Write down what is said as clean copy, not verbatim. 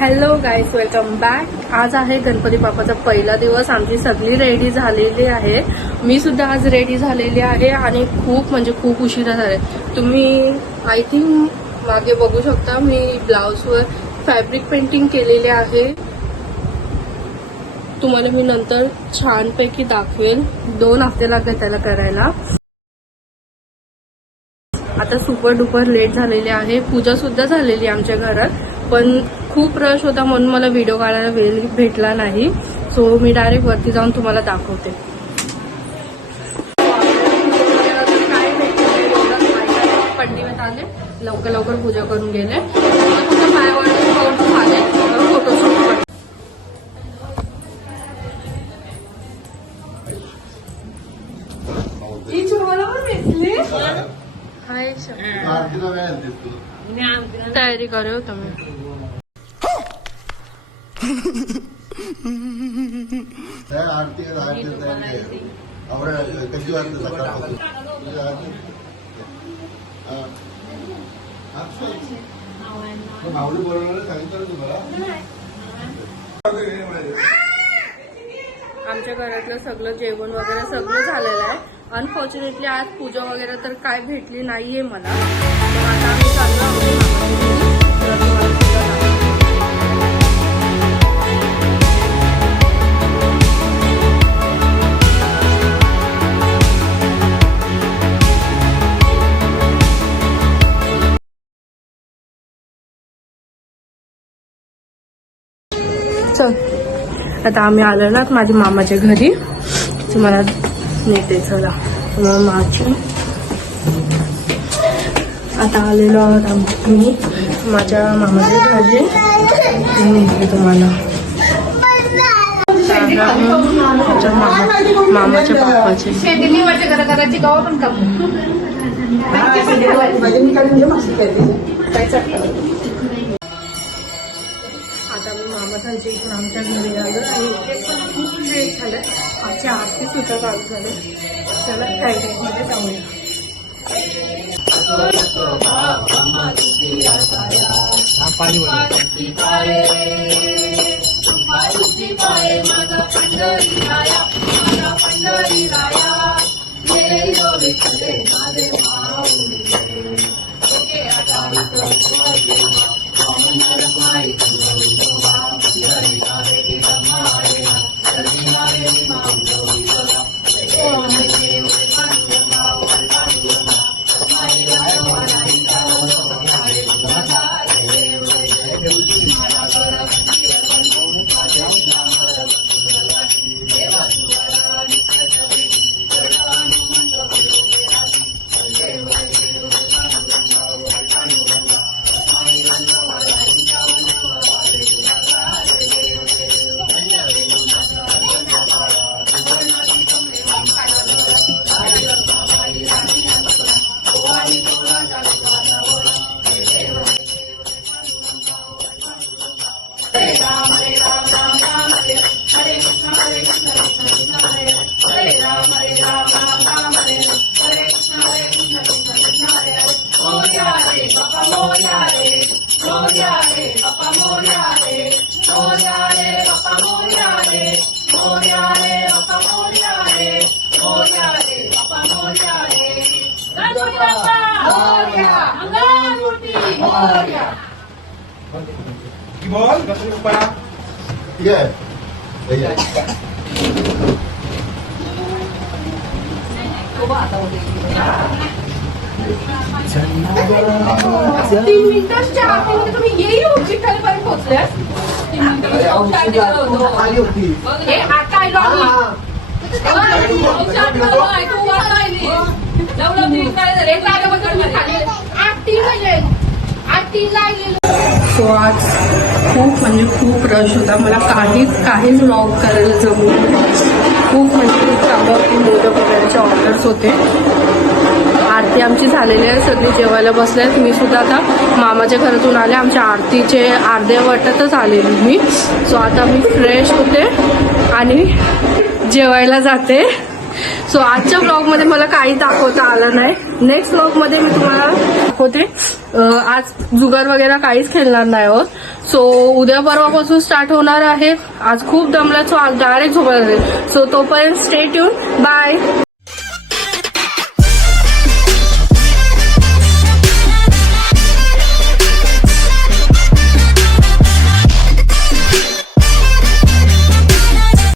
Hello guys, welcome back. आज आहे गणपती बाप्पाचा पहिला दिवस. आमची सगळी रेडी झालेली आहे. मी सुद्धा आज रेडी झालेली आहे आणि खूप म्हणजे खूप उशिरा झाले. तुम्ही आय थिंक मागे बघू शकता, मी ब्लाउजवर फॅब्रिक पेंटिंग केलेले आहे. तुम्हाला मी नंतर छानपैकी दाखवेल. 2 हफ्ते लागले त्याला करायला. आता सुपर डुपर लेट झालेले आहे. पूजा सुद्धा झालेली आमच्या घरात, पण खूप रश होता म्हणून मला व्हिडिओ काढायला वेळ भेटला नाही. सो मी डायरेक्ट वरती जाऊन तुम्हाला दाखवते. पंडित आले, लवकर लवकर पूजा करून गेले. पायावर आले, फोटोशूट. तयारी करो तुम्ही. कशी वाटते सकाळपासून? माऊली बोलवलं सांगितलं तुम्हाला. आमच्या घरातलं सगळं जेवण वगैरे सगळं झालेलं आहे. अनफॉर्च्युनेटली आज पूजा वगैरे तर काय भेटली नाहीये मला. आता आम्ही चाललो चल. आता आम्ही आलो ना माझ्या मामाच्या घरी. तुम्हाला नेते चला. मामाची आता आलेलो आहोत आम्ही माझ्या मामाच्या घरी. तुम्हाला मामाच्या बाप्पाचे आता मी मामाच्या इकडून आमच्या घरी आलो आणि इथे पण खूप लेट झालं. आमच्या आरती सुद्धा चालू झाले. चला टायटिंगमध्ये जाऊया. बोल गणपती बाप्पा. ठीक आहे. तुम्ही येई हॉस्पिटलपर्यंत पोहोचल्यास. आली होती. सो आज खूप म्हणजे खूप रश होता. मला काहीच व्लॉग करायला जमलं. खूप म्हणजे खूप चांगलं मोदक वगैरेचे ऑर्डर्स होते. आरती आमची झालेली आहे. सगळी जेवायला बसल्यात. मी सुद्धा आता मामाच्या घरातून आले. आमच्या आरतीचे अर्ध्या वाटातच आलेली मी. सो आता मी फ्रेश होते आणि जेवायला जाते. सो आजच्या ब्लॉगमध्ये मला काही दाखवता आलं नाही. नेक्स्ट ब्लॉगमध्ये मी तुम्हाला दाखवते. आज जुगार वगैरे काहीच खेळणार नाही आहोत. सो उद्या परवापासून स्टार्ट होणार आहे. आज खूप दमला, सो आज डायरेक्ट झोपायला. सो तोपर्यंत स्टे ट्यून. बाय.